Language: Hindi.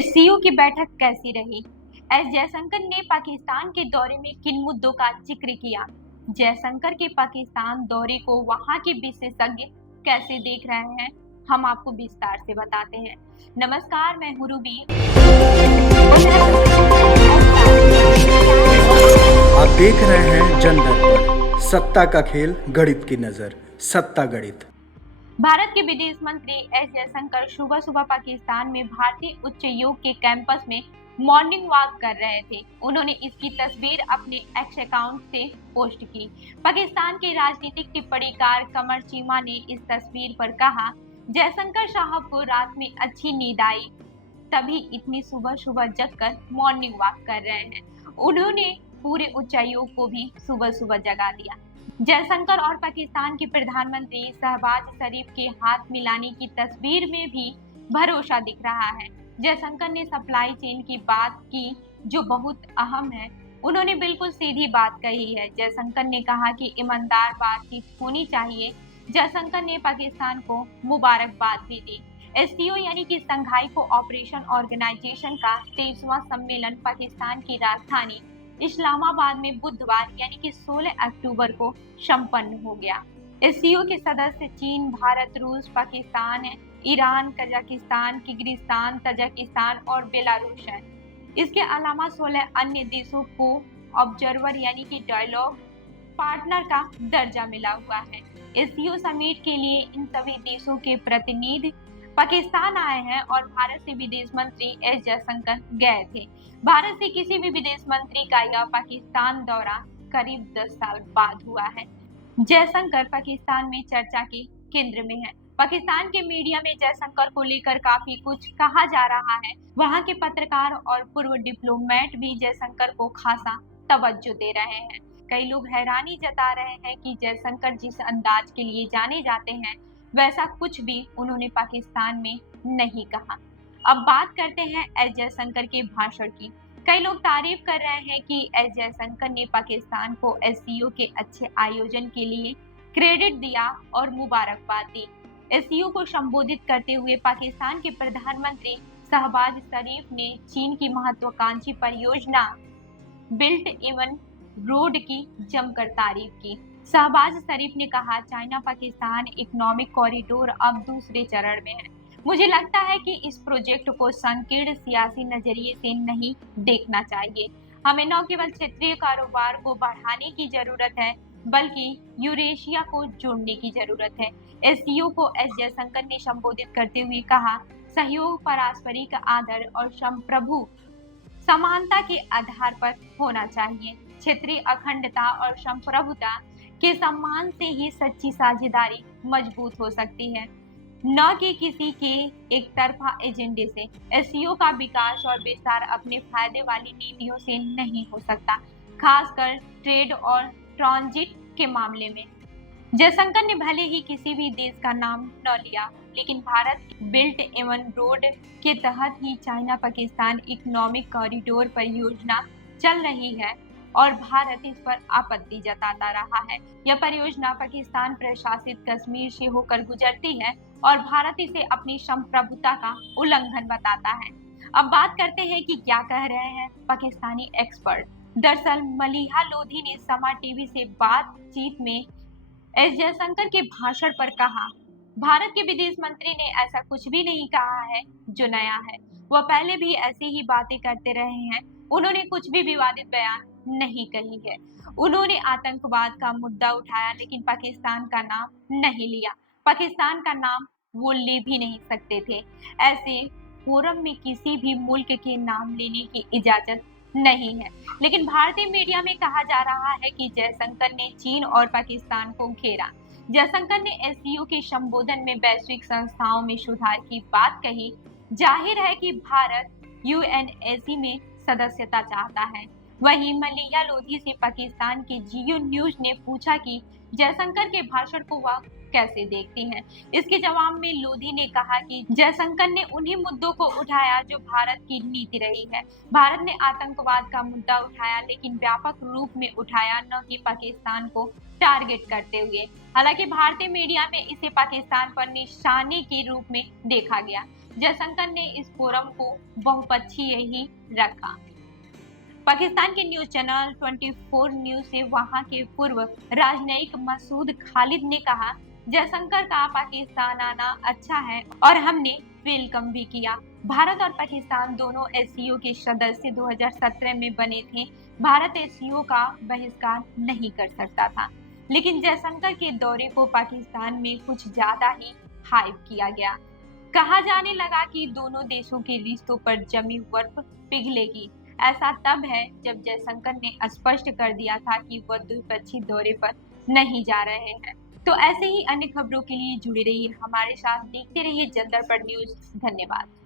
एससीओ की बैठक कैसी रही? एस जयशंकर ने पाकिस्तान के दौरे में किन मुद्दों का जिक्र किया? जयशंकर के पाकिस्तान दौरे को वहां के विशेषज्ञ कैसे देख रहे हैं? हम आपको विस्तार से बताते हैं। नमस्कार, मैं हूं रूबी। आप देख रहे हैं जन दर्पण, सत्ता का खेल, गणित की नजर, सत्ता गणित। भारत के विदेश मंत्री एस जयशंकर सुबह सुबह पाकिस्तान में भारतीय उच्च योग के कैंपस में मॉर्निंग वॉक कर रहे थे। उन्होंने इसकी तस्वीर अपने एक्स अकाउंट से पोस्ट की। पाकिस्तान के राजनीतिक टिप्पणीकार कमर चीमा ने इस तस्वीर पर कहा, जयशंकर साहब को रात में अच्छी नींद आई, तभी इतनी सुबह सुबह जगकर मॉर्निंग वॉक कर रहे हैं। उन्होंने पूरे उच्चायोग को भी सुबह सुबह जगा दिया। जयशंकर और पाकिस्तान के प्रधानमंत्री शहबाज शरीफ के हाथ मिलाने की तस्वीर में भी भरोसा दिख रहा है। जयशंकर ने सप्लाई चेन की बात की, जो बहुत अहम है। उन्होंने बिल्कुल सीधी बात कही है। जयशंकर ने कहा कि ईमानदार बातचीत होनी चाहिए। जयशंकर ने पाकिस्तान को मुबारकबाद भी दी। एससीओ यानी कि संघाई कोऑपरेशन ऑर्गेनाइजेशन का 23वां सम्मेलन पाकिस्तान की राजधानी इस्लामाबाद में बुधवार यानी कि 16 अक्टूबर को संपन्न हो गया। एससीओ के सदस्य चीन, भारत, रूस, Pakistan, Iran, Kazakhstan, Kyrgyzstan, Tajikistan और बेलारूस है। इसके अलावा 16 अन्य देशों को ऑब्जर्वर यानी कि डायलॉग पार्टनर का दर्जा मिला हुआ है। एससीओ समिट के लिए इन सभी देशों के प्रतिनिधि पाकिस्तान आए हैं और भारत से विदेश मंत्री एस जयशंकर गए थे। भारत से किसी भी विदेश मंत्री का यह पाकिस्तान दौरा करीब 10 साल बाद हुआ है। जयशंकर पाकिस्तान में चर्चा के केंद्र में है। पाकिस्तान के मीडिया में जयशंकर को लेकर काफी कुछ कहा जा रहा है। वहां के पत्रकार और पूर्व डिप्लोमेट भी जयशंकर को खासा तवज्जो दे रहे हैं। कई लोग हैरानी जता रहे हैं कि जयशंकर जिस अंदाज के लिए जाने जाते हैं, वैसा कुछ भी उन्होंने पाकिस्तान में नहीं कहा। अब बात करते हैं एस जयशंकर के भाषण की। कई लोग तारीफ कर रहे हैं कि एस जयशंकर ने पाकिस्तान को एससीओ के अच्छे आयोजन के लिए क्रेडिट दिया और मुबारकबाद दी। एससीओ को संबोधित करते हुए पाकिस्तान के प्रधानमंत्री शहबाज शरीफ ने चीन की महत्वाकांक्षी परियोजना बिल्ट इवन रोड की जमकर तारीफ की। शहबाज शरीफ ने कहा, चाइना पाकिस्तान इकोनॉमिक कॉरिडोर अब दूसरे चरण में है। मुझे लगता है कि इस प्रोजेक्ट को संकीर्ण सियासी नजरिए से नहीं देखना चाहिए। हमें न केवल क्षेत्रीय कारोबार को बढ़ाने की जरूरत है, बल्कि यूरेशिया को जोड़ने की जरूरत है। एससीओ को एस जयशंकर ने संबोधित करते हुए कहा, सहयोग पारस्परिक आदर और संप्रभु समानता के आधार पर होना चाहिए। क्षेत्रीय अखंडता और संप्रभुता के सम्मान से ही सच्ची साझेदारी मजबूत हो सकती है, न कि किसी के एक तरफा एजेंडे से। एससीओ का विकास और विस्तार अपने फायदे वाली नीतियों से नहीं हो सकता, खासकर ट्रेड और ट्रांजिट के मामले में। जयशंकर ने भले ही किसी भी देश का नाम न लिया, लेकिन भारत बिल्ट एवन रोड के तहत ही चाइना पाकिस्तान इकोनॉमिक कॉरिडोर परियोजना चल रही है और भारत इस पर आपत्ति जताता रहा है। यह परियोजना पाकिस्तान प्रशासित कश्मीर से होकर गुजरती है और भारत इसे अपनी संप्रभुता का उल्लंघन बताता है। अब बात करते हैं कि क्या कह रहे हैं पाकिस्तानी एक्सपर्ट। दरअसल मलिहा लोधी ने समा टीवी से बातचीत में एस जयशंकर के भाषण पर कहा, भारत के विदेश मंत्री ने ऐसा कुछ भी नहीं कहा है जो नया है। वह पहले भी ऐसी ही बातें करते रहे हैं। उन्होंने कुछ भी विवादित बयान नहीं कही है। उन्होंने आतंकवाद का मुद्दा उठाया, लेकिन पाकिस्तान का नाम नहीं लिया। पाकिस्तान का नाम वो ले भी नहीं सकते थे। ऐसे फोरम में किसी भी मुल्क के नाम लेने की इजाजत नहीं है। लेकिन भारतीय मीडिया में कहा जा रहा है कि जयशंकर ने चीन और पाकिस्तान को घेरा। जयशंकर ने एससीओ के संबोधन में वैश्विक संस्थाओं में सुधार की बात कही। जाहिर है कि भारत यूएनएसी में सदस्यता चाहता है। वहीं मलिहा लोधी से पाकिस्तान के जियो न्यूज ने पूछा कि जयशंकर के भाषण को वह कैसे देखती हैं। इसके जवाब में लोधी ने कहा कि जयशंकर ने उन्हीं मुद्दों को उठाया जो भारत की नीति रही है। भारत ने आतंकवाद का मुद्दा उठाया, लेकिन व्यापक रूप में उठाया, न कि पाकिस्तान को टारगेट करते हुए। हालांकि भारतीय मीडिया में इसे पाकिस्तान पर निशाने के रूप में देखा गया। जयशंकर ने इस फोरम को बहुपक्षीय ही रखा। पाकिस्तान के न्यूज चैनल 24 न्यूज से वहां के पूर्व राजनयिक मसूद खालिद ने कहा, जयशंकर का पाकिस्तान आना अच्छा है और हमने वेलकम भी किया। भारत और पाकिस्तान दोनों एससीओ के सदस्य 2017 में बने थे। भारत एससीओ का बहिष्कार नहीं कर सकता था, लेकिन जयशंकर के दौरे को पाकिस्तान में कुछ ज्यादा ही हाइप किया गया। कहा जाने लगा कि दोनों देशों के रिश्तों पर जमी बर्फ पिघलेगी। ऐसा तब है जब जयशंकर ने स्पष्ट कर दिया था कि वह द्विपक्षीय दौरे पर नहीं जा रहे हैं। तो ऐसे ही अन्य खबरों के लिए जुड़े रहिए हमारे साथ, देखते रहिए जनदर्पण न्यूज। धन्यवाद।